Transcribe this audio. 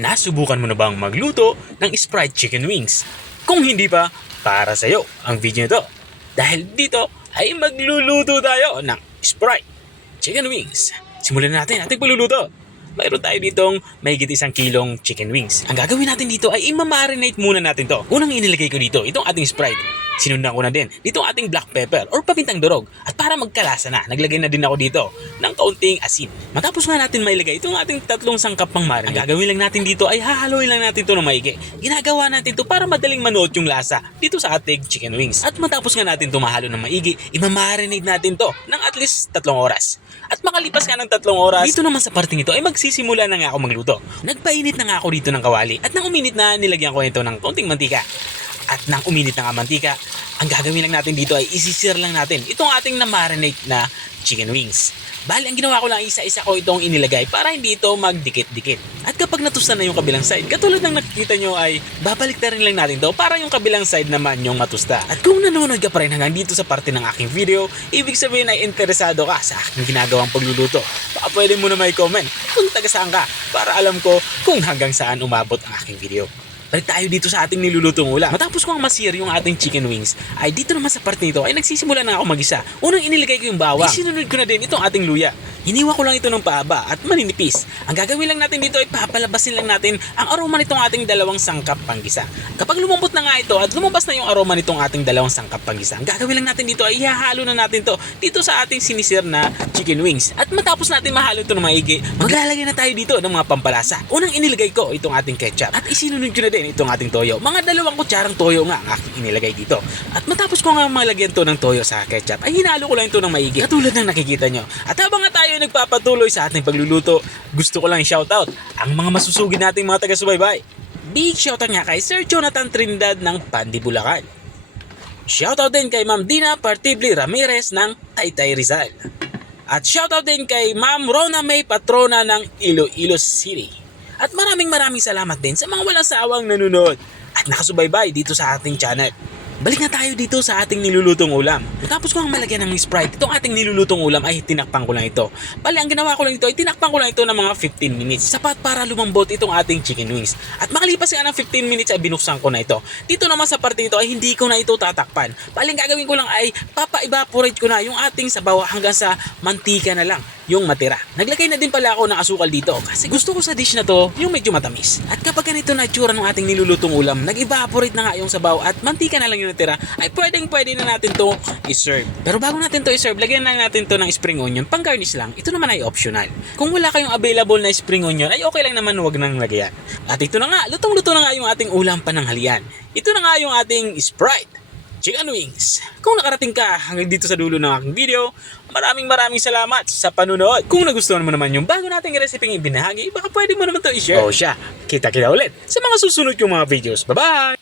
Nasubukan mo na bang magluto ng Sprite Chicken Wings? Kung hindi pa, para sa'yo ang video nito. Dahil dito ay magluluto tayo ng Sprite Chicken Wings. Simulan natin ating pagluluto. Mayroon tayo ditong mahigit 1 kilong chicken wings. Ang gagawin natin dito ay i-marinate muna natin to. Unang inilagay ko dito, itong ating Sprite. Sinundan ko na din dito ang ating black pepper or pamintang durog. At para magkalasa na, naglagay na din ako dito ng kaunting asin. Matapos nga natin mailagay itong ating 3 sangkap pang marinade. Ang gagawin lang natin dito ay hahaluin lang natin to ng maigi. Ginagawa natin to para madaling manood yung lasa dito sa ating chicken wings. At matapos nga natin to mahalo ng maigi, i-marinate natin to ng at least 3 oras. At makalipas nga ng 3 oras, dito naman sa parting ito ay magsisimula na nga ako magluto. Nagpainit na nga ako dito ng kawali at nang uminit na nilagyan ko ito ng kaunting mantika. At nang uminit na nga mantika, ang gagawin lang natin dito ay isisir lang natin itong ating na-marinate na chicken wings. Bali, ang ginawa ko lang isa-isa ko itong inilagay para hindi ito magdikit-dikit. At kapag natusta na yung kabilang side, katulad ng nakikita nyo ay babalik na rin lang natin to para yung kabilang side naman yung matusta. At kung nanonood ka pa rin hanggang dito sa parte ng aking video, ibig sabihin ay interesado ka sa aking ginagawang pagluluto. Baka pwede mo na may comment kung taga saan ka para alam ko kung hanggang saan umabot ang aking video. Balik tayo dito sa ating nilulutong ulam. Matapos ko ang masir yung ating chicken wings, ay dito naman sa part nito ay nagsisimula na ako mag-isa. Unang inilagay ko yung bawang. Sinunod ko na din itong ating luya. Hiniwa ko lang ito ng paaba at maninipis. Ang gagawin lang natin dito ay papalabasin lang natin ang aroma nitong ating 2 sangkap panggisa. Kapag lumambot na nga ito at lumabas na yung aroma nitong ating 2 sangkap panggisa, ang gagawin lang natin dito ay ihahalo na natin to dito sa ating sinisir na chicken wings. At matapos natin mahalo ito ng maigi, maglalagay na tayo dito ng mga pampalasa. Unang inilagay ko itong ating ketchup at isinunod ko na din itong ating toyo. Mga 2 kutsarang toyo nga ang aking inilagay dito. At matapos ko nga malagyan to ng toyo sa ketchup, ay hinalo ko lang ito ng maigi. Katulad ng nakikita nyo. At habang nga tayo nagpapatuloy sa ating pagluluto, gusto ko lang i-shoutout ang mga masusugid nating mga taga-subaybay. Big shoutout nga kay Sir Jonathan Trindad ng Pandi, Bulacan. Shoutout din kay Ma'am Dina Partibli Ramirez ng Taytay, Rizal. At shoutout din kay Ma'am Rona May Patrona ng Iloilo City. At maraming salamat din sa mga walang sawang nanonood at nakasubaybay dito sa ating channel. Balik na tayo dito sa ating nilulutong ulam. Matapos ko ang malagyan ng Sprite, itong ating nilulutong ulam ay tinakpan ko lang ito. Bali, ang ginawa ko lang ito ay tinakpan ko lang ito ng mga 15 minutes. Sapat para lumambot itong ating chicken wings. At makalipas nga ng 15 minutes ay binuksan ko na ito. Dito naman sa parte ito ay hindi ko na ito tatakpan. Bali, ang gagawin ko lang ay papa-evaporate ko na yung ating sabaw hanggang sa mantika na lang yung matira. Naglagay na din pala ako ng asukal dito kasi gusto ko sa dish na to yung medyo matamis. At kapag ganito na itsura ng ating nilulutong ulam, nag-evaporate na nga yung sabaw at mantika na lang yung natira, ay pwede na natin to i-serve. Pero bago natin to i-serve, lagyan na natin to ng spring onion, pang garnish lang. Ito naman ay optional. Kung wala kayong available na spring onion, ay okay lang naman, wag nang lagyan. At ito na nga, lutong-luto na nga yung ating ulam pananghalian. Ito na nga yung ating Sprite Chicken Wings. Kung nakarating ka hanggang dito sa dulo ng aking video, maraming salamat sa panunood. Kung nagustuhan mo naman yung bago nating resepeng ibinahagi, baka pwede mo naman to i-share. O siya, kita ulit sa mga susunod yung mga videos. Bye-bye!